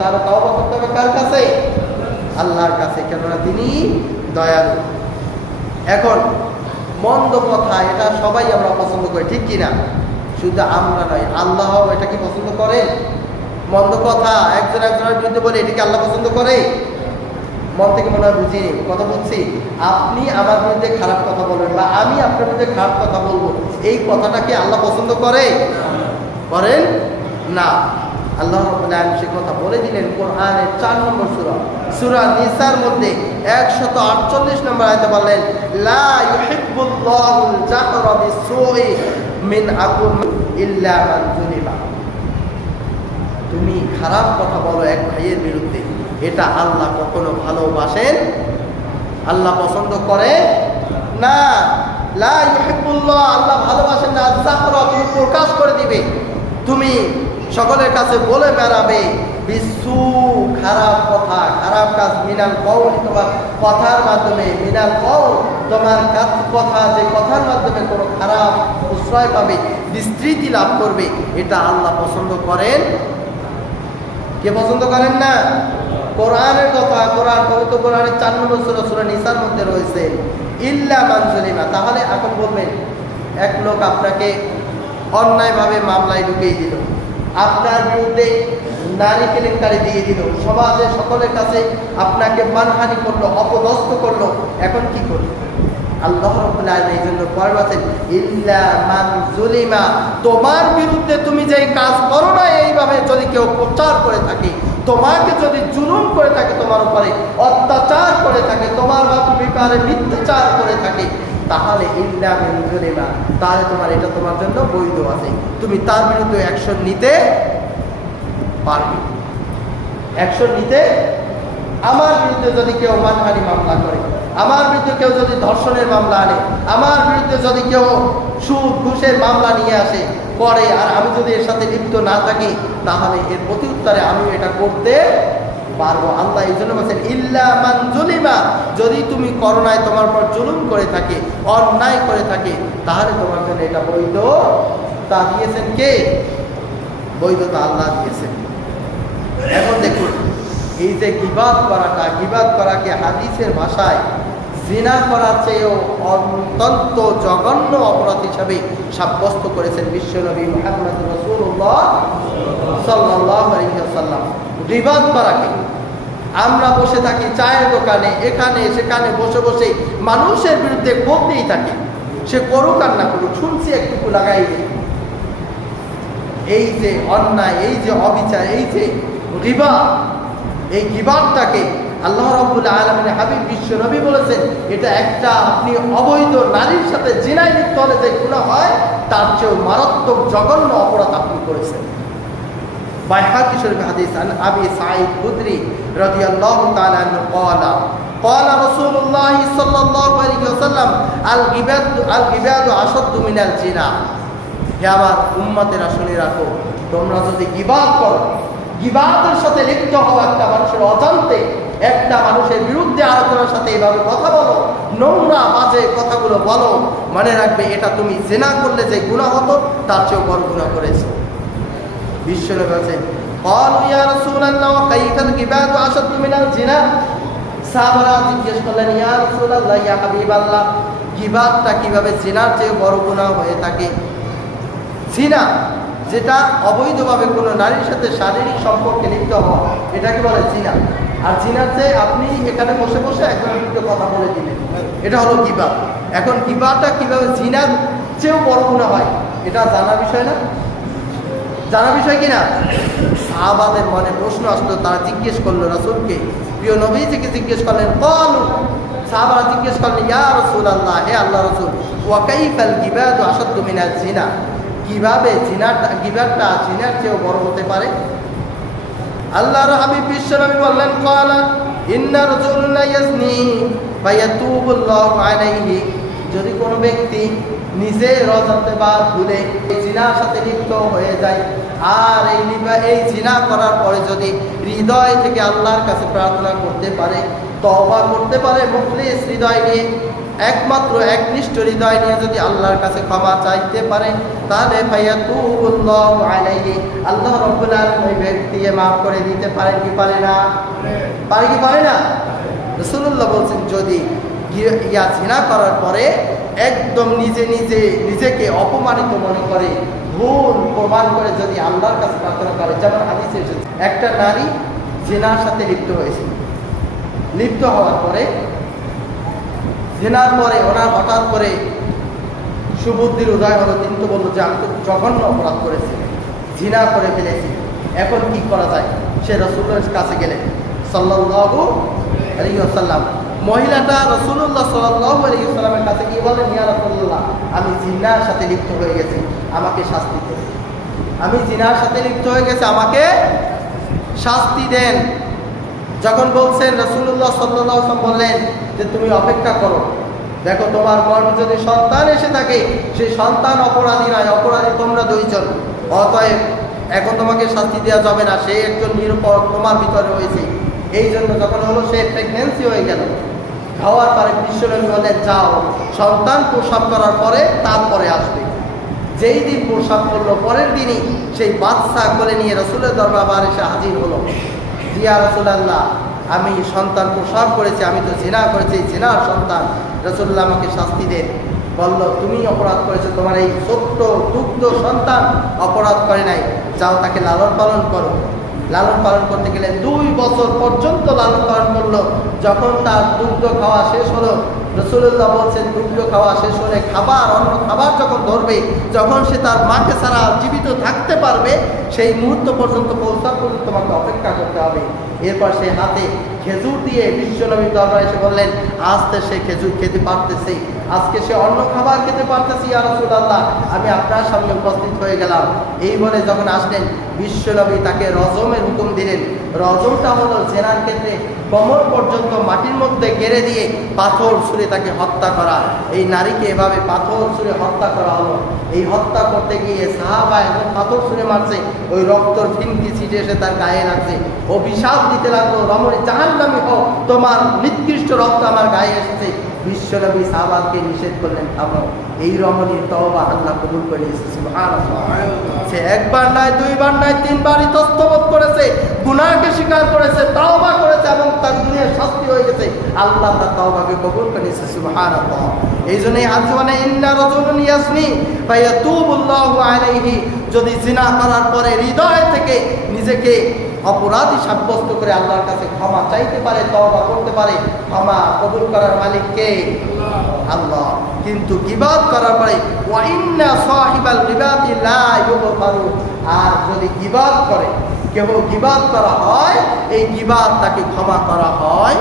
তার তওবা করতে হবে কার কাছে? আল্লাহর কাছে, কেননা তিনি দয়ালু। এখন মন্দ কথা এটা সবাই আমরা পছন্দ করি, ঠিক কিনা? শুধু আমরা নয়, আল্লাহ এটা কি পছন্দ করে? মন্দ কথা একজন একজনের বিরুদ্ধে বলে, এটা কি আল্লাহ পছন্দ করে? মন থেকে মনে হয় বুঝিনি কথা বলছি। আপনি আমার বিরুদ্ধে খারাপ কথা বলবেন বা আমি আপনার বিরুদ্ধে খারাপ কথা বলবো, এই কথাটা কি আল্লাহ পছন্দ করে? করেন না। আল্লাহ রাব্বুল আলামিন সে কথা বলে দিলেন কোরআনের 4 নম্বর সূরা, সূরা নিসার মধ্যে 148 নম্বর আয়াতে বললেন, লা ইউহিব্বুল্লাহুল জাহরা বিসসুই মিন আকুম ইল্লা মান যুলিমা। তুমি খারাপ কথা বলো এক ভাইয়ের বিরুদ্ধে, এটা আল্লাহ কখনো ভালোবাসেন, আল্লাহ পছন্দ করে না। লা ইউহিব্বুল্লাহ, আল্লাহ ভালোবাসেন না জাহরা, তুমি প্রকাশ করে দিবে, তুমি সকলের কাছে বলে বেড়াবে বিসু, খারাপ কথা, খারাপ কাজ, মিনাল কওল, তোমার কথার মাধ্যমে, মিনাল কওল, তোমার কথা, যে কথার মাধ্যমে কোনো খারাপ প্রশ্রয় পাবে, বিস্তৃতি লাভ করবে, এটা আল্লাহ পছন্দ করেন। কে পছন্দ করেন না? কোরআনের কথা, কোরআন পবিত্র কোরআনের 4 নম্বর সূরা, সূরা নিসার মধ্যে রয়েছে ইল্লা মান যুলিমা। তাহলে এখন বলবেন, এক লোক আপনাকে অন্যায়ভাবে মামলায় ঢুকিয়ে দিল, আপনার বিরুদ্ধে নারী কেলেঙ্কারি দিয়ে দিল, সমাজে সকলের কাছে আপনাকে মানহানি করলো, অপদস্থ করলো, এখন কি করবে? আল্লাহ রাব্বুল আলামিন এই জন্য পরে বলেন ইল্লা মান যুলিমা, তোমার বিরুদ্ধে তুমি যেই কাজ করো না এইভাবে যদি কেউ প্রচার করে থাকে, তোমাকে যদি জুলুম করে থাকে, তোমার উপরে অত্যাচার করে থাকে, তোমার ব্যাপারে মিথ্যাচার করে থাকে, তাহলে ইল্লা মান যুলিমা, তাহলে তোমার এটা তোমার জন্য বৈধ আছে, তুমি তার বিরুদ্ধে অ্যাকশন নিতে পারবে। অ্যাকশন নিতে, আমার বিরুদ্ধে যদি কেউ মানহানি মামলা করে, আমার বিরুদ্ধে কেউ যদি ধর্ষণের মামলা আনে, আমার বিরুদ্ধে যদি কেউ সুদ ঘুষের মামলা নিয়ে আসে করে, আর আমি যদি এর সাথে লিপ্ত না থাকি, তাহলে এর প্রতি উত্তরে আমি এটা করতে পারবো। আল্লাহ এই জন্য বলছেন ইল্লা মান যুলিমা, যদি তুমি করোনায় তোমার উপর জুলুম করে থাকে, অন্যায় করে থাকে, তাহলে তোমার জন্য এটা বৈধ। তা দিয়েছেন কে? বৈধতা আল্লাহ দিয়েছেন। এখন দেখুন, এই যে গীবাত করাটা, গীবাত করাকে হাদিসের ভাষায় জিনা করার চেয়েও অত্যন্ত জঘন্য অপরাধ হিসাবে সাব্যস্ত করেছেন বিশ্বনবী মুহাম্মদ রাসূলুল্লাহ সাল্লাল্লাহু আলাইহি ওয়াসাল্লাম। গীবাত করাকে আমরা বসে থাকি চায়ের দোকানে, এখানে সেখানে বসে বসে মানুষের বিরুদ্ধে বলতেই থাকি, সে করুক আর না করুক, শুনছি একটু লাগাই দিই। এই যে অন্যায়, এই যে অবিচার, এই যে গীবাত, এই গীবাতটাকে আল্লাহ রাব্বুল আলামিনের হাবিব বিশ্ব নবী বলেছেন, এটা একটা আপনি অবৈধ নারীর সাথে জিনায় লিপ্ত হলে যে গুনাহ হয়, তার চেয়েও মারাত্মক জঘন্য অপরাধ আপনি করেছেন। বাইহাকি শরীফ হাদিস আন আবি সাঈদ খুদরি রাদিয়াল্লাহু তাআলা আনহু ক্বালা ক্বালা রাসূলুল্লাহ সাল্লাল্লাহু আলাইহি ওয়াসাল্লাম আল গিবাদু আশাদ্দু মিনাল জিনা। হে আমার উম্মতেরা শুনে রাখো, তোমরা যদি গীবাত করো, গীবাতের সাথে লিপ্ত হও, একটা মানুষের অজান্তে একটা মানুষের বিরুদ্ধে আলোচনার সাথে এভাবে কথা বলো, নোংরা বাজে কথাগুলো বলো, মনে রাখবে এটা তুমি জিনা করলে যে গুনাহ হতো তার চেয়েও বড় গুনাহ করেছো। বিশ্বনবী বলেন, ক্বালু ইয়া রাসূলুল্লাহ কাইফাল গিবাতু আশাদ্দু মিনাল জিনা। সাহাবারা জিজ্ঞেস করলেন, ইয়া রাসূলুল্লাহ, ইয়া হাবিবাল্লাহ, গীবাতটা কিভাবে জিনার চেয়ে বড় গুনাহ হয়ে থাকে? জিনা যেটা অবৈধভাবে কোনো নারীর সাথে শারীরিক সম্পর্কে লিপ্ত হওয়া, এটাকে বলে জিনা। আর জিনার চেয়ে আপনি এখানে বসে বসে একজনের বিরুদ্ধে কথা বলে দিলেন, এটা হলো গীবাত। এখন গীবাতটা কিভাবে জিনার চেয়েও বড় গুনাহ হয়, এটা জানা বিষয় না? জানা বিষয় কিনা? সাহাবাদের মনে প্রশ্ন আসলো, তারা জিজ্ঞেস করলো রাসূলকে, প্রিয় নবীজিকে জিজ্ঞেস করলেন, ক্বালু, সাহাবারা জিজ্ঞেস করলেন, ইয়া রাসূলুল্লাহ, হে আল্লাহর রাসূল, ওয়া কাইফাল গিবাতু আশাদ্দু মিনাল জিনা, কিভাবে গীবাতটা জিনার চেয়েও বড় হতে পারে? আল্লাহর হাবিব বিশ্বনবী বললেন, ক্বালা ইন্না রাজুলান ইয়াজনি ফায়াতুবুল্লাহু আলাইহি, যদি কোনো ব্যক্তি নিজে অজান্তে বা ভুলে জিনার সাথে লিপ্ত হয়ে যায়, আর এই জিনা করার পরে যদি হৃদয় থেকে আল্লাহর কাছে প্রার্থনা করতে পারে, তওবা করতে পারে মুখলিস হৃদয় নিয়ে, একমাত্র একনিষ্ঠ হৃদয় নিয়ে যদি আল্লাহর কাছে ক্ষমা চাইতে পারে, তাহলে ফায়াতুবুল্লাহু আলাইহি, আল্লাহ রাব্বুল আলামিন ওই ব্যক্তিকে মাফ করে দিতে পারেন কি পারে না? পারে কি পারে না? রাসূলুল্লাহ বলছেন, যদি জিনা করার পরে একদম নিজেকে অপমানিত মনে করে, ভুল প্রমাণ করে যদি আল্লাহর কাছে প্রার্থনা করে, যেমন হাদিসে এসেছে একটা নারী জিনার সাথে লিপ্ত হয়েছে। লিপ্ত হওয়ার পরে, জিনার পরে ওনার হঠাৎ করে সুবুদ্ধির উদয় হলো। কিন্তু বললো যে আমি তো জঘন্য অপরাধ করেছি, জিনা করে ফেলেছি, এখন কি করা যায়? সে রাসূলের কাছে গেলেন সাল্লাল্লাহু আলাইহি ওয়াসাল্লাম। মহিলাটা রাসূলুল্লাহ সাল্লাল্লাহু আলাইহি ওয়াসাল্লামের কাছে গিয়ে বলেন, ইয়া রাসূলুল্লাহ, আমি জিনার সাথে লিপ্ত হয়ে গেছি, আমাকে শাস্তি দেন। আমি জিনার সাথে লিপ্ত হয়ে গেছি, আমাকে শাস্তি দেন। যখন বলছেন, রাসূলুল্লাহ সাল্লাল্লাহু আলাইহি ওয়াসাল্লাম বললেন যে তুমি অপেক্ষা করো, দেখো তোমার গর্ভে যদি সন্তান এসে থাকে, সেই সন্তান অপরাধী নয়, অপরাধী তোমরা দুইজন, অতএব এখন তোমাকে শাস্তি দেওয়া যাবে না, সে একজন নিরপরাধ তোমার ভিতরে রয়েছে। এই জন্য যখন হলো সে প্রেগনেন্সি হয়ে গেল, খাওয়ার পরে বিশ্বনবী বলেন, যাও সন্তান প্রসব করার পরে তারপরে আসবে। যেই দিন প্রসব করলো, পরের দিনই সেই বাচ্চা কোলে নিয়ে রাসূলের দরবারে এসে হাজির হলো। ইয়া রাসূলুল্লাহ, আমি সন্তান প্রসব করেছি, আমি তো জিনা করেছি, জিনার সন্তান, রাসূলুল্লাহ আমাকে শাস্তি দেন। বলল, তুমি অপরাধ করেছো, তোমার এই ছোট্ট দুগ্ধ সন্তান অপরাধ করে নাই, যাও তাকে লালন পালন করো। লালন পালন করতে গেলে 2 বছর পর্যন্ত লালন পালন করলো। যখন তার দুগ্ধ খাওয়া শেষ হলো, রাসূলুল্লাহ বলছেন, দুগ্ধ খাওয়া শেষ হলে অন্য খাবার যখন ধরবে, যখন সে তার মাকে ছাড়া জীবিত থাকতে পারবে, সেই মুহূর্ত পর্যন্ত পৌঁছার পর্যন্ত তোমাকে অপেক্ষা করতে হবে। এরপর সে হাতে খেজুর দিয়ে বিশ্বনবীর দরবারে এসে বললেন, আজকে সে খেজুর খেতে পারতেছে, আজকে সে অন্য খাবার খেতে পারতেছে, ইয়া রাসূলুল্লাহ, আমি আপনার সামনে উপস্থিত হয়ে গেলাম। এই বলে যখন আসলেন, বিশ্বনবী তাকে রজমের হুকুম দিলেন। রজমটা হলো জেনার ক্ষেত্রে কোমর পর্যন্ত মাটির মধ্যে গেড়ে দিয়ে পাথর ছুঁড়ে তাকে হত্যা করা। এই নারীকে এভাবে পাথর ছুঁড়ে হত্যা করা হলো। এই হত্যা করতে গিয়ে সাহাবা একদম পাথর ছুঁড়ে মারছে, ওই রক্তর ফিনকি ছিটে এসে তার গায়ে লাগছে। অভিশাপ দিতে লাগলো, রমণী জাহান্নামী হও, তোমার নিকৃষ্ট রক্ত আমার গায়ে এসেছে। বিশ্বনবী সাহাবাকে নিষেধ করলেন, থামো, এই রমণীর তওবা আল্লাহ কবুল করে নিয়েছে। সুবহানাল্লাহ। সে একবার নয়, 2 বার নয়, 3 বার ইতস্তবত করেছে, গুনাহকে স্বীকার করেছে, তওবা করেছে এবং তার দুনিয়ার শাস্তি হয়ে গেছে। আল্লাহ তার তওবাকে কবুল করে নিয়েছে। সুবহানাল্লাহ। এই জন্যই হাদিসে মানে, ইন্না রাজুলুন ইয়াসনি ফায়াতুবুল্লাহু আলাইহি, যদি জিনা করার পরে হৃদয় থেকে নিজেকে অপরাধী সাব্যস্ত করে আল্লাহর কাছে ক্ষমা চাইতে পারে, তওবা করতে পারে, ক্ষমা কবুল করার মালিক কে? আল্লাহ। কিন্তু গীবত করার পরে, ওয়া ইন্না সাহিবাল গীবাতি লা ইউগফারু, আর যদি গীবত করে, কেবল গীবত করা হয়, এই গীবত তাকে ক্ষমা করা হয়